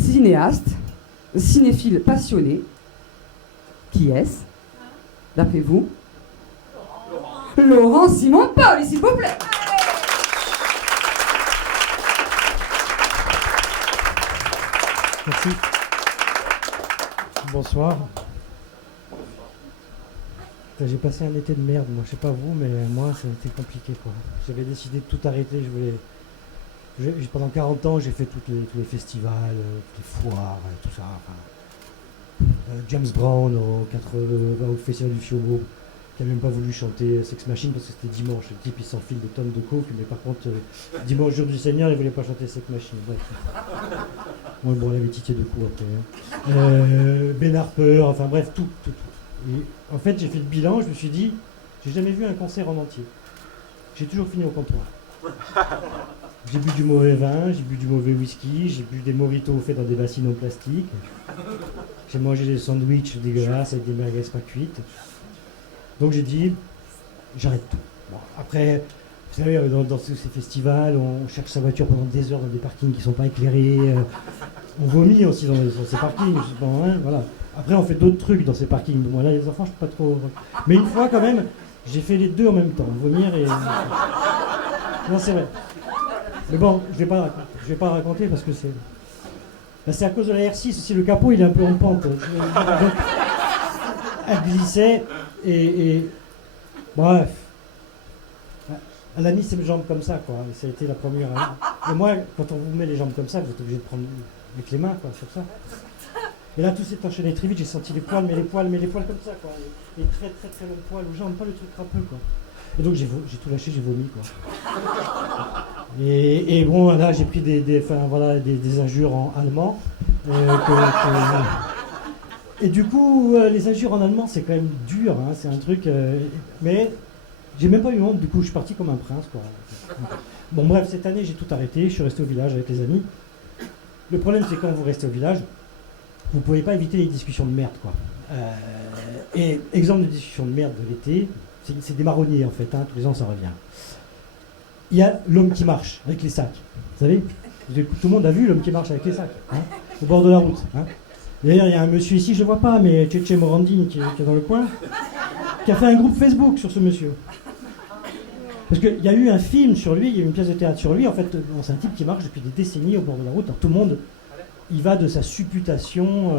cinéaste, cinéphile passionné. Qui est-ce, d'après vous? Laurent Simon-Paul, s'il vous plaît. Merci. Bonsoir. J'ai passé un été de merde, moi je sais pas vous, mais moi ça a été compliqué quoi. J'avais décidé de tout arrêter, pendant 40 ans j'ai fait tous les festivals, toutes les foires, tout ça. Enfin, James Brown au Festival du Fiobo, qui a même pas voulu chanter Sex Machine parce que c'était dimanche. Le type il s'enfile des tonnes de coke, mais par contre dimanche jour du Seigneur il voulait pas chanter Sex Machine. Bref. Ouais, bon, on avait tité de coups après. Ben Harper, enfin bref, tout. Et en fait, j'ai fait le bilan, je me suis dit, j'ai jamais vu un concert en entier. J'ai toujours fini au comptoir. J'ai bu du mauvais vin, j'ai bu du mauvais whisky, j'ai bu des mojitos faits dans des bassines en plastique. J'ai mangé des sandwichs dégueulasses avec des merguez pas cuites. Donc j'ai dit, j'arrête tout. Bon, après, vous savez, dans tous ces festivals, on cherche sa voiture pendant des heures dans des parkings qui ne sont pas éclairés. On vomit aussi dans ces parkings. Bon, hein, voilà. Après, on fait d'autres trucs dans ces parkings. Bon, là, les enfants, je ne peux pas trop. Mais une fois, quand même, j'ai fait les deux en même temps, vomir et. Non, c'est vrai. Mais bon, je vais pas raconter parce que c'est. Ben, c'est à cause de la R6 aussi. Le capot, il est un peu en pente. Donc, elle glissait et. Bref. Elle a mis ses jambes comme ça, quoi. Et ça a été la première. Et moi, quand on vous met les jambes comme ça, vous êtes obligé de prendre avec les mains, quoi, sur ça. Et là, tout s'est enchaîné très vite. J'ai senti les poils comme ça, quoi. Les très très très longs poils aux jambes, pas le truc crapeux, quoi. Et donc j'ai tout lâché, j'ai vomi, quoi. Et bon, là, j'ai pris des injures en allemand. Et du coup, les injures en allemand, c'est quand même dur, hein, c'est un truc. Mais j'ai même pas eu honte, du coup, je suis parti comme un prince, quoi. Bon, bref, cette année, j'ai tout arrêté, je suis resté au village avec les amis. Le problème, c'est quand vous restez au village, vous pouvez pas éviter les discussions de merde, quoi. Et exemple de discussion de merde de l'été, c'est des marronniers, en fait, hein, tous les ans, ça revient. Il y a l'homme qui marche avec les sacs, vous savez, tout le monde a vu l'homme qui marche avec les sacs, hein, au bord de la route. Hein. D'ailleurs, il y a un monsieur ici, je ne le vois pas, mais Tchétché Morandini, qui est dans le coin, qui a fait un groupe Facebook sur ce monsieur. Parce qu'il y a eu un film sur lui, il y a eu une pièce de théâtre sur lui. En fait, c'est un type qui marche depuis des décennies au bord de la route. Alors, tout le monde, il va de sa supputation,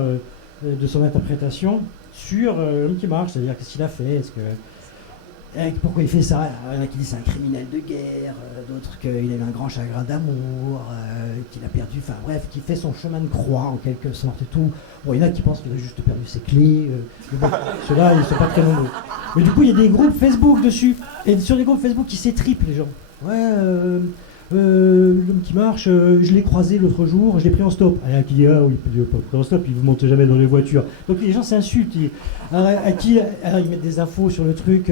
de son interprétation sur l'homme qui marche. C'est-à-dire, qu'est-ce qu'il a fait, pourquoi il fait ça? Il y en a qui disent c'est un criminel de guerre, d'autres qu'il a eu un grand chagrin d'amour, qu'il a perdu, enfin bref, qui fait son chemin de croix en quelque sorte et tout. Bon, il y en a qui pensent qu'il a juste perdu ses clés, mais bon, ceux-là, ils ne sont pas très nombreux. Mais du coup, il y a des groupes Facebook dessus, et sur les groupes Facebook, ils s'étripent les gens. Ouais, l'homme qui marche, je l'ai croisé l'autre jour, je l'ai pris en stop. Il y en a qui disent, ah oui, il n'est pas pris en stop, il ne vous monte jamais dans les voitures. Donc les gens s'insultent, alors ils mettent des infos sur le truc.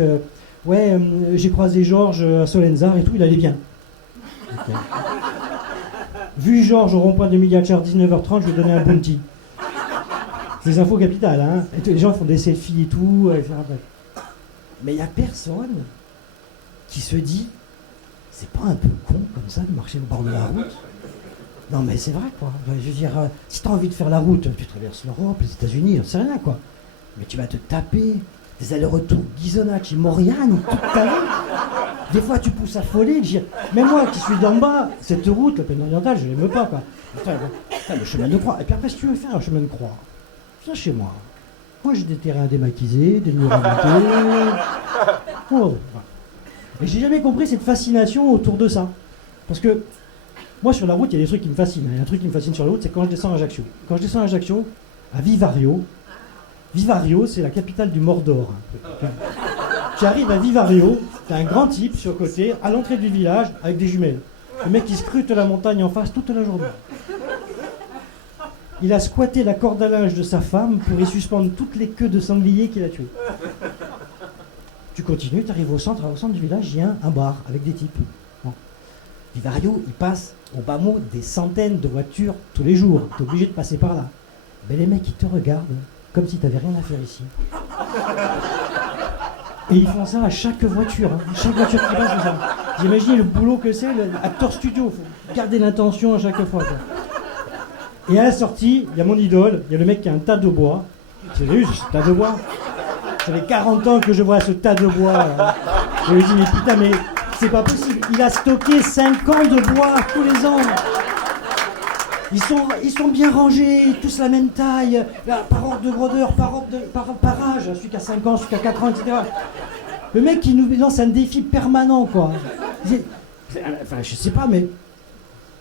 Ouais, j'ai croisé Georges à Solenzar et tout, il allait bien. Okay. Vu Georges au rond-point de Milliachar 19h30, je lui ai donné un bounty. C'est des infos capitales, hein. Et les gens font des selfies et tout, etc. Mais il n'y a personne qui se dit, c'est pas un peu con comme ça de marcher au bord de la route? Non mais c'est vrai, quoi. Je veux dire, si tu as envie de faire la route, tu traverses l'Europe, les États-Unis, c'est rien, quoi. Mais tu vas te taper des allers-retours Ghisonacci, Moriane, toute ta vie. Des fois, tu pousses à folie. Même moi, qui suis d'en bas, cette route, la plaine orientale, je l'aime pas, quoi. Putain, le chemin de croix. Et puis après, si tu veux faire un chemin de croix, viens chez moi. Moi, j'ai des terrains démaquisés, des murs habités. Oh, voilà. Et j'ai jamais compris cette fascination autour de ça. Parce que, moi, sur la route, il y a des trucs qui me fascinent. Il y a un truc qui me fascine sur la route, c'est quand je descends à Ajaccio. Quand je descends à Ajaccio, à Vivario, c'est la capitale du Mordor. Tu arrives à Vivario, t'as un grand type sur le côté, à l'entrée du village, avec des jumelles. Le mec qui scrute la montagne en face toute la journée. Il a squatté la corde à linge de sa femme pour y suspendre toutes les queues de sanglier qu'il a tuées. Tu continues, tu arrives au centre du village, il y a un bar avec des types. Bon. Vivario, il passe au bas mot des centaines de voitures tous les jours. T'es obligé de passer par là. Mais les mecs, ils te regardent comme si t'avais rien à faire ici. Et ils font ça à chaque voiture. Hein. Chaque voiture qui passe, ça. Vous imaginez le boulot que c'est, l'acteur studio. Il faut garder l'intention à chaque fois. Quoi. Et à la sortie, il y a mon idole, il y a le mec qui a un tas de bois. J'ai vu ce tas de bois. Ça fait 40 ans que je vois ce tas de bois. Là. Je lui dis, mais putain, mais c'est pas possible. Il a stocké 5 ans de bois tous les ans. Ils sont bien rangés, tous la même taille, là, par ordre de grandeur, par âge, celui qui a 5 ans, celui qui a 4 ans, etc. Le mec qui nous lance un défi permanent, quoi. Enfin, je sais pas, mais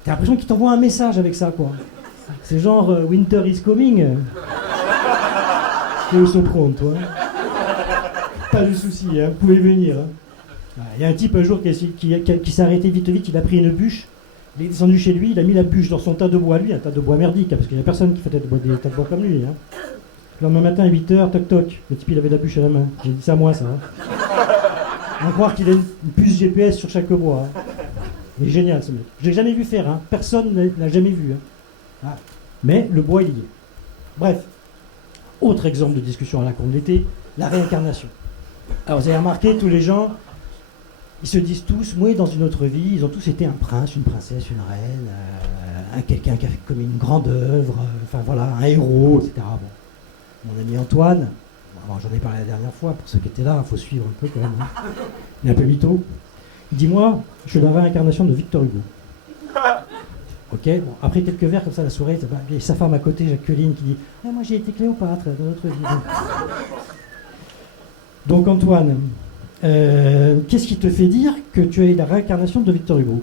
t'as l'impression qu'il t'envoie un message avec ça, quoi. C'est genre Winter is coming. Au Sopron, toi. Pas de soucis, hein, vous pouvez venir. Il y a un type un jour qui s'est arrêté vite, il a pris une bûche. Il est descendu chez lui, il a mis la bûche dans son tas de bois, lui, un tas de bois merdique, parce qu'il n'y a personne qui fait des tas de bois comme lui. Hein. Le lendemain matin à 8h, toc toc, le type il avait la bûche à la main. J'ai dit, c'est à moi ça. Hein. On va croire qu'il a une puce GPS sur chaque bois. Hein. Il est génial ce mec. Je l'ai jamais vu faire, hein. Personne ne l'a jamais vu. Hein. Ah. Mais le bois il y est. Bref, autre exemple de discussion à la con de l'été, la réincarnation. Alors vous avez remarqué, tous les gens, ils se disent tous, moi, dans une autre vie, ils ont tous été un prince, une princesse, une reine, quelqu'un qui a fait comme une grande œuvre, enfin voilà, un héros, etc. Bon. Mon ami Antoine, bon, j'en ai parlé la dernière fois, pour ceux qui étaient là, il faut suivre un peu quand même. Hein. Il est un peu mytho. Il dit, moi, je suis la réincarnation de Victor Hugo. Ok, bon, après quelques verres comme ça, la soirée, il y a sa femme à côté, Jacqueline, qui dit, ah, moi j'ai été Cléopâtre dans notre vie. Donc Antoine, qu'est-ce qui te fait dire que tu es la réincarnation de Victor Hugo?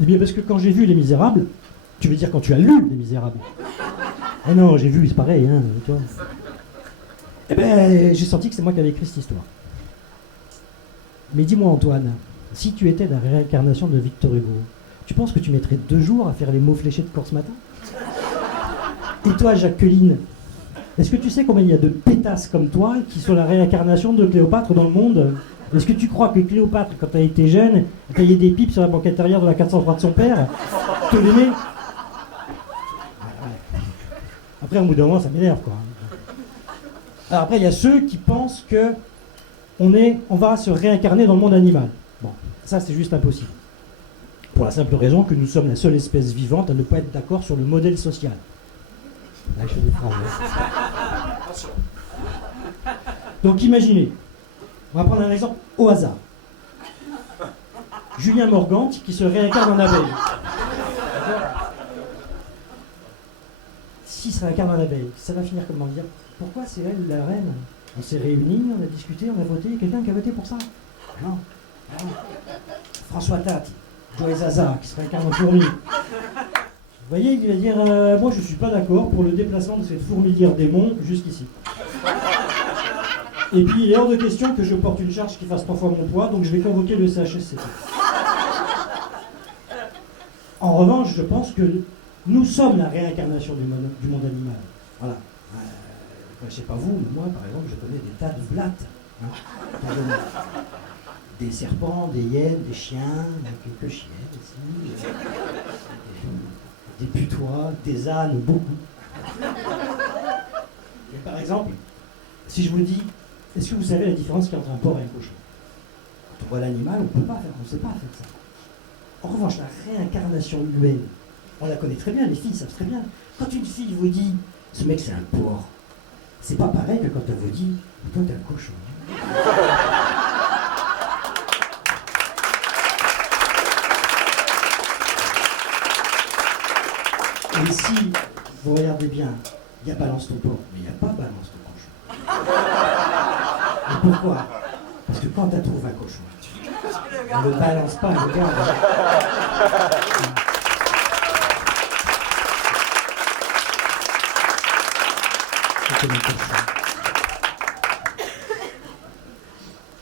Eh bien parce que quand j'ai vu Les Misérables, tu veux dire quand tu as lu Les Misérables? Ah non, j'ai vu, c'est pareil, hein, tu vois. Eh ben, j'ai senti que c'est moi qui avais écrit cette histoire. Mais dis-moi Antoine, si tu étais la réincarnation de Victor Hugo, tu penses que tu mettrais 2 jours à faire les mots fléchés de Corse Matin? Et toi Jacqueline, est-ce que tu sais combien il y a de pétasses comme toi qui sont la réincarnation de Cléopâtre dans le monde? Est-ce que tu crois que Cléopâtre, quand elle était jeune, elle taillait des pipes sur la banquette arrière de la 403 de son père? Te l'aimer? Après, au bout d'un moment, ça m'énerve, quoi. Alors après, il y a ceux qui pensent que on va se réincarner dans le monde animal. Bon, ça, c'est juste impossible. Pour la simple raison que nous sommes la seule espèce vivante à ne pas être d'accord sur le modèle social. Là, je fais des phrases. Donc, imaginez. On va prendre un exemple au hasard. Julien Morgante qui se réincarne en abeille. S'il se réincarne en abeille, ça va finir comment dire? Pourquoi c'est elle la reine? On s'est réunis, on a discuté, on a voté. Quelqu'un qui a voté pour ça? Non. Non. François Tate, Joël Zaza qui se réincarne en fourmi. Vous voyez, il va dire moi je ne suis pas d'accord pour le déplacement de cette fourmilière démon jusqu'ici. Et puis il est hors de question que je porte une charge qui fasse 3 fois mon poids, donc je vais convoquer le CHSCT. En revanche, je pense que nous sommes la réincarnation du monde animal. Voilà. Je ne sais pas vous, mais moi par exemple, je connais des tas de blattes. Hein. Des serpents, des hyènes, des chiens, quelques chiennes aussi. Des putois, des ânes, beaucoup. Et par exemple, si je vous dis, est-ce que vous savez la différence qu'il y a entre un porc et un cochon? Quand on voit l'animal, on ne sait pas faire ça. En revanche, la réincarnation humaine, on la connaît très bien, les filles savent très bien. Quand une fille vous dit, ce mec c'est un porc, c'est pas pareil que quand elle vous dit, toi t'es un cochon. Et si vous regardez bien, il y a balance ton porc, mais il n'y a pas balance ton cochon. Et pourquoi? Parce que quand tu trouves un cochon, on ne le balance pas, le gars. C'est le cochon.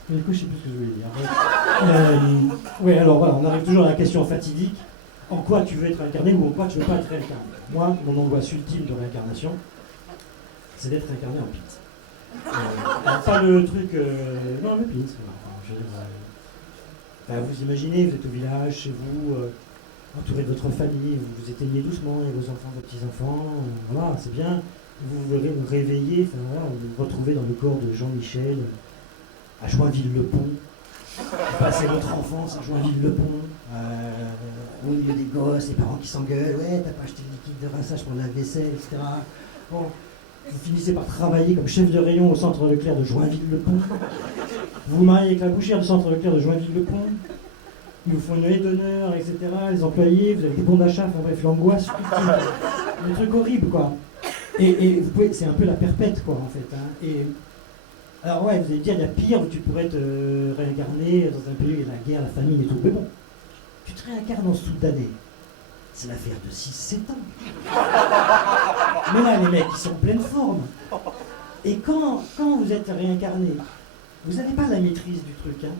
Mais du coup, je ne sais plus ce que je voulais dire. Oui, alors voilà, on arrive toujours à la question fatidique. En quoi tu veux être incarné ou en quoi tu ne veux pas être réincarné? Moi, mon angoisse ultime de réincarnation, c'est d'être incarné en pizza. Pas le truc... non, le pizza. Je veux dire, vous imaginez, vous êtes au village, chez vous, entouré de votre famille, vous vous éteignez doucement, et vos enfants, vos petits-enfants, voilà, c'est bien. Vous vous réveillez, voilà, vous vous retrouvez dans le corps de Jean-Michel, à Joinville-le-Pont. Vous passez votre enfance à Joinville-le-Pont, au milieu des gosses, les parents qui s'engueulent, ouais, t'as pas acheté le liquide de rinçage pour la vaisselle, etc. Bon, vous finissez par travailler comme chef de rayon au centre Leclerc de Joinville-le-Pont. Vous vous mariez avec la bouchère du centre Leclerc de Joinville-le-Pont. Ils vous font une haie d'honneur, etc. Les employés, vous avez des bons d'achat, enfin bref, l'angoisse, des trucs horribles, quoi. Et vous pouvez, c'est un peu la perpète, quoi, en fait. Hein. Et alors ouais, vous allez dire, il y a pire, tu pourrais te réincarner dans un pays où il y a la guerre, la famine et tout. Mais bon, tu te réincarnes en Soudanais. C'est l'affaire de 6-7 ans. Mais là, les mecs, ils sont en pleine forme. Et quand vous êtes réincarné, vous n'avez pas la maîtrise du truc. Hein.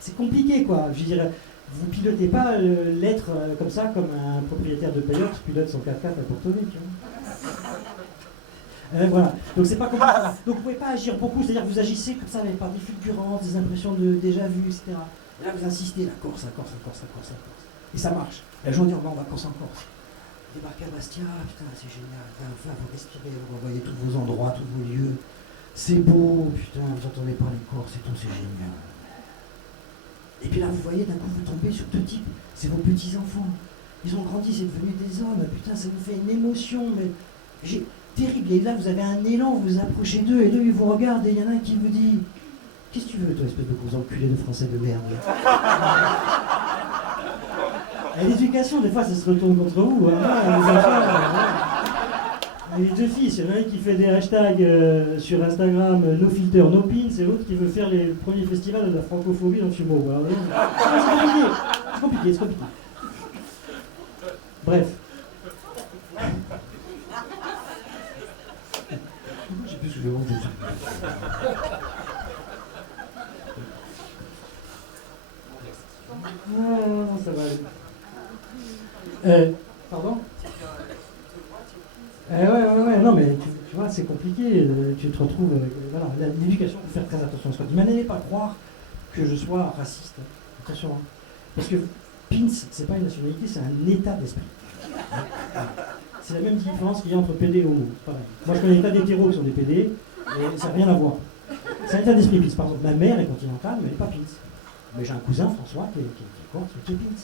C'est compliqué, quoi. Je veux dire, vous pilotez pas l'être comme ça, comme un propriétaire de payotte pilote son 4x4 à Porto Vecchio. Voilà. Donc c'est pas compliqué. Donc vous pouvez pas agir beaucoup, c'est-à-dire que vous agissez comme ça, mais par des fulgurances, des impressions de déjà vu, etc. Et là, vous insistez, la Corse. Et ça marche. La journée, on va en vacances en Corse. Débarquer à Bastia, putain, c'est génial. Enfin, vous respirez, vous voyez tous vos endroits, tous vos lieux. C'est beau, putain, vous entendez parler Corse et tout, c'est génial. Et puis là, vous voyez, d'un coup, vous tombez sur deux types. C'est vos petits-enfants. Ils ont grandi, c'est devenu des hommes. Putain, ça vous fait une émotion, mais terrible. Et là, vous avez un élan, vous vous approchez d'eux, et eux, ils vous regardent, et il y en a un qui vous dit: qu'est-ce que tu veux, toi, espèce de gros enculé de français de merde? Et l'éducation, des fois, ça se retourne contre vous. Hein, les enfants, les deux fils, il y en a un qui fait des hashtags sur Instagram, no filter, no pins, et l'autre qui veut faire les premiers festivals de la francophobie dans le Fumo. Alors, c'est compliqué. Bref. J'ai plus ce que je veux dire. Non, ça va aller. Pardon? Ouais, non, mais tu vois, c'est compliqué. Tu te retrouves. Voilà, l'éducation, il faut faire très attention à ce qu'on dit. Mais n'allez pas croire que je sois raciste. Attention. Hein. Parce que Pins, c'est pas une nationalité, c'est un état d'esprit. C'est la même différence qu'il y a entre PD et homo. Pareil. Moi, je connais des tas d'hétéros qui sont des PD, et ça n'a rien à voir. C'est un état d'esprit, Pins. Par exemple, ma mère est continentale, mais elle n'est pas Pins. Mais j'ai un cousin, François, qui est corse, qui est Pins.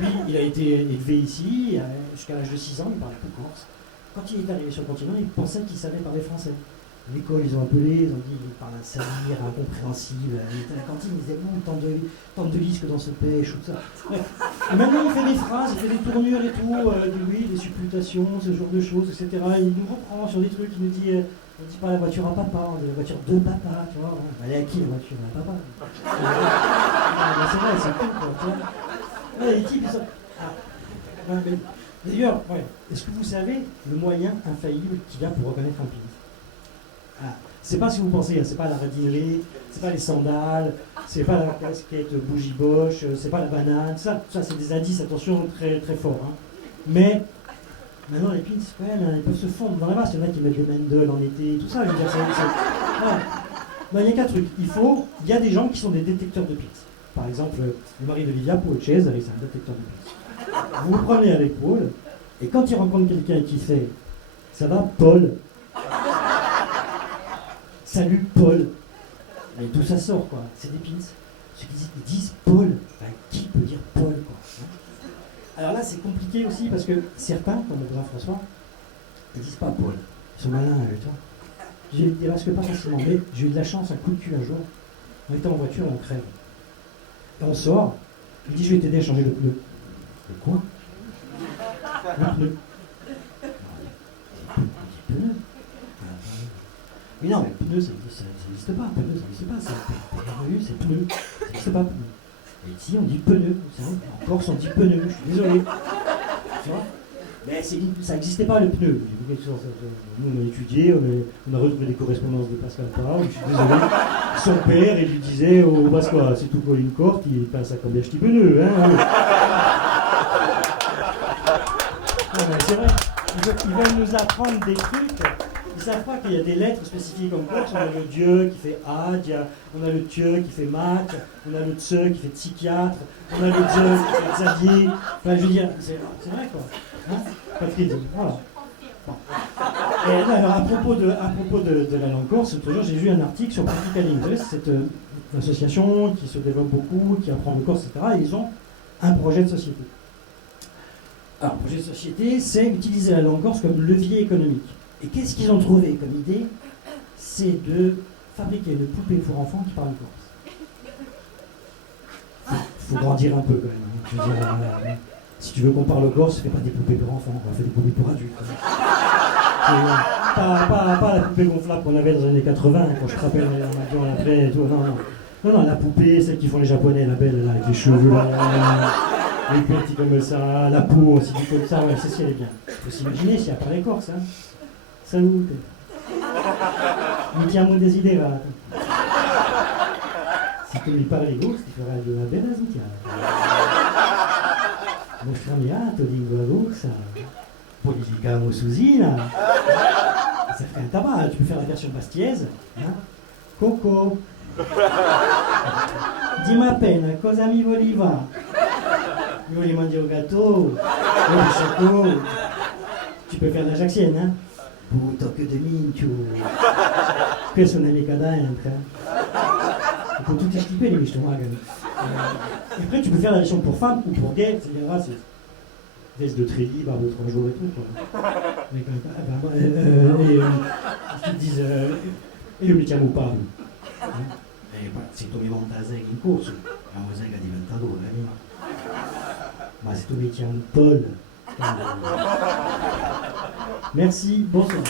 Lui, il a été élevé ici, jusqu'à l'âge de 6 ans, il parlait plus corse. Quand il est arrivé sur le continent, il pensait qu'il savait parler français. À l'école, ils ont appelé, ils ont dit il parle un salir, incompréhensible. Il était à la cantine, il disait tant de lisse que dans ce pêche, ou ça. Bref. Et maintenant, il fait des phrases, il fait des tournures et tout, des supputations, ce genre de choses, etc. Et il nous reprend sur des trucs, il nous dit on dit pas la voiture à papa, on dit la voiture de papa, tu vois. Elle est à qui la voiture? À papa. C'est vrai, c'est cool, quoi, tu vois. Ouais, les types, ils sont. D'ailleurs, ouais, est-ce que vous savez le moyen infaillible qu'il y a pour reconnaître un pins? C'est pas ce que vous pensez, hein, c'est pas la radinerie, c'est pas les sandales, c'est pas la casquette bougie-boche, c'est pas la banane, ça c'est des indices, attention, très, très forts. Hein. Mais maintenant les pins, quand même, ils peuvent se fondre dans la masse, il y en a qui mettent des Mendel en été, tout ça, je veux dire, voilà. Non, il n'y a qu'un truc, il y a des gens qui sont des détecteurs de pins. Par exemple, le mari d'Olivia, Paul Chase, c'est un détecteur de pins. Vous vous promenez avec Paul, et quand il rencontre quelqu'un qui fait « ça va, Paul ?» Salut Paul. Mais d'où ça sort, quoi? C'est des pins. Ceux qui disent Paul, ben, qui peut dire Paul, quoi? Alors là, c'est compliqué aussi parce que certains, comme le grand François, ils disent pas Paul. Ils sont malins avec toi. J'ai des masques pas facilement, mais j'ai eu de la chance, un coup de cul un jour. On était en voiture et on crève. Et on sort. Il dit je vais t'aider à changer le pneu. Le quoi? Le pneu. Le pneu. Mais non, mais pneu, ça n'existe pas. Pneu, ça n'existe pas. C'est pneu. Ça n'existe pas, pneu. Et ici, on dit pneu. En Corse, on dit pneu. Je suis désolé. Tu vois? Mais ça n'existait pas, le pneu. Nous, on a étudié, on a retrouvé des correspondances de Pascal Pau. Je suis désolé. Son père, il lui disait au Bascois, c'est tout pour une corte, il passe à combien de petits pneus, hein? C'est vrai. Ils veulent nous apprendre des trucs. Ils ne savent pas qu'il y a des lettres spécifiques en Corse. On a le dieu qui fait Ad, on a le Thieu qui fait Mat, on a le Tse qui fait psychiatre, on a le Dieu qui fait Xavier. Enfin, je veux dire, c'est vrai, quoi. Hein? Patrick, voilà. Bon. Et alors, à propos de la langue corse, l'autre jour, j'ai lu un article sur Praticaling. Vous savez, c'est cette association qui se développe beaucoup, qui apprend le corse, etc. Et ils ont un projet de société. Alors, projet de société, c'est utiliser la langue corse comme levier économique. Et qu'est-ce qu'ils ont trouvé comme idée? C'est de fabriquer une poupée pour enfants qui parle corse. Faut grandir un peu quand même. Hein. Je veux dire, si tu veux qu'on parle corse, fais pas des poupées pour enfants, on fait des poupées pour adultes. Pas la poupée gonflable qu'on avait dans les années 80, quand je te rappelle en avion après et tout. Non, la poupée, celle qu'ils font les japonais, la belle, là, avec les cheveux, là, les petits comme ça, la peau aussi du comme ça, ouais, celle-ci elle est bien. Faut s'imaginer si elle parlait corse, hein. Salute. Mi chiamo desiderato. Si tu mi parli corse, ti farai una bella sentiata. Lo straniato, lingua russa. Poi diciamo Susina. Ça ferait un tabac, tu peux faire la version bastiaise. Hein? Coco. Dis-moi appena, cosa mi voliva? Mi volevi mangiare un gâteau, un choco. Tu peux faire l'Ajaxienne, hein? Puto que de minchio. Que sono mica dentro. Il faut tout expliquer, les miches, et après, tu peux faire la version pour femmes ou pour gays, ça viendra, c'est veste de très libre, de 3 jours et tout, quoi. Avec un, je te dis, e io mi chiamo Paolo. Se tu mi monti a Zeg in corso, è un Zeg diventatore, ma se tu mi chiami Paul. Merci, bonsoir.